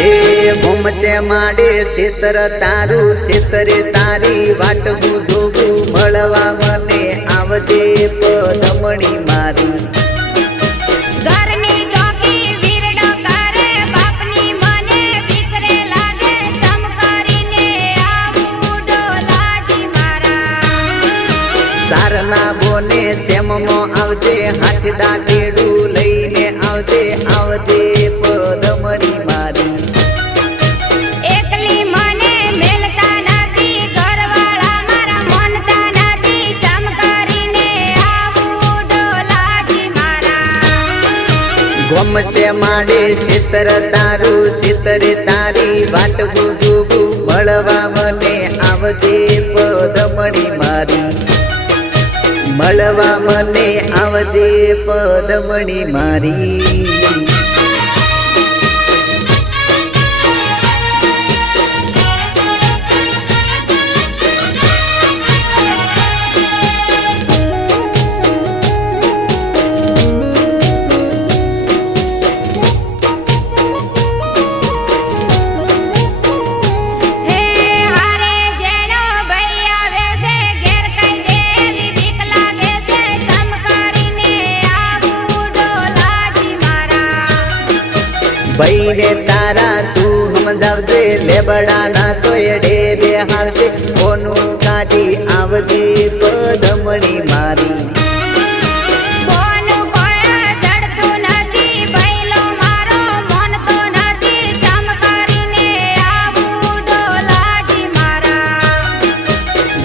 घूमसे माडे सेतर तारू सेतरे तारी वाट जोगू मळवा मने आवजे पदमणी मारी घरनी जोगी वीरडो करे बापनी मने बिकरे लागे चमकारीने आवू डोलाजी मारा सारना बोने सेममो आवजे हाथ दातेडू लईने आवजे आवजे पदमणी मारी घूमसे माडे सेतर तारू सेतरे तारी वाट जोगू मळवा मने आवजे पदमणी मारी मळवा मने आवजे पदमणी मारी बईने तारा तू समझावजे लेबड़ा ना सोयडे बेहावजे कोनु काढी आवजे पदमणी मारी कोनु कोया जड़तु नथी बैलो मारो मन तो नथी चमकारीने आवू डोलाजी मारा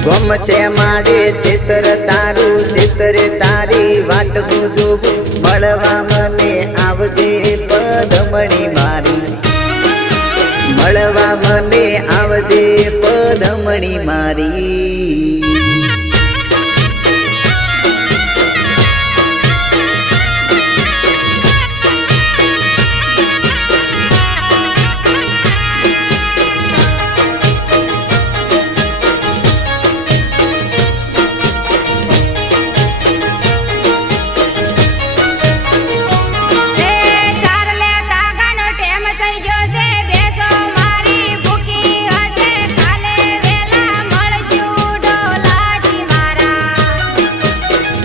घूमसे माडे सेतर तारू सेतरे तारी वाट जोगू मळवा मने आवजे पदमणी मारी मळवा मने आवजे पदमणी मारी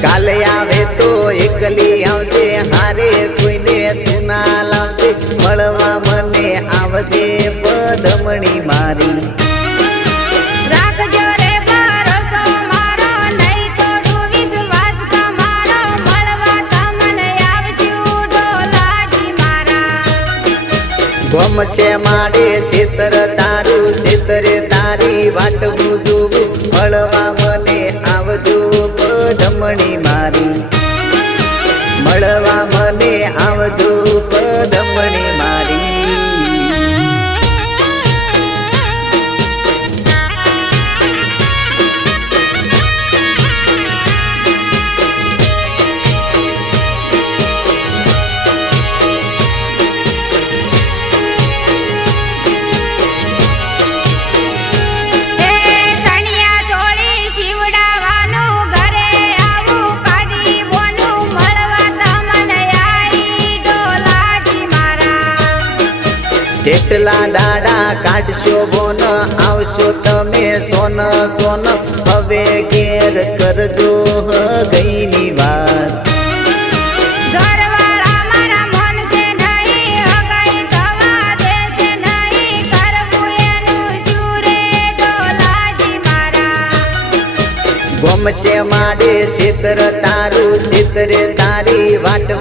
काले आवे तो एकली आवजे हारे कोईने तू ना लावजे मळवा मने आवजे पदमणी मारी राखजो रे भरोસો मारो नहीं तोड़ू विश्वास તમારો મળવા તમને આવજો ડોલાજી મારા घूमसे माडे सेतर तारू सेतरे तारी वाट जोगू मळवा मने आवजो पदमणी मारी मळवा मने आवजो पदमणी मारी जेटला दाड़ा काढशो बोन आवशो तमे सोन सोन हवे घेर करजो गईनी वात घरवाळा मारा मन से नहीं हगाई थवा दे से नहीं करबू एनु सूरे डोलाजी मारा घूमसे माडे सेतर तारू सेतरे तारी वाट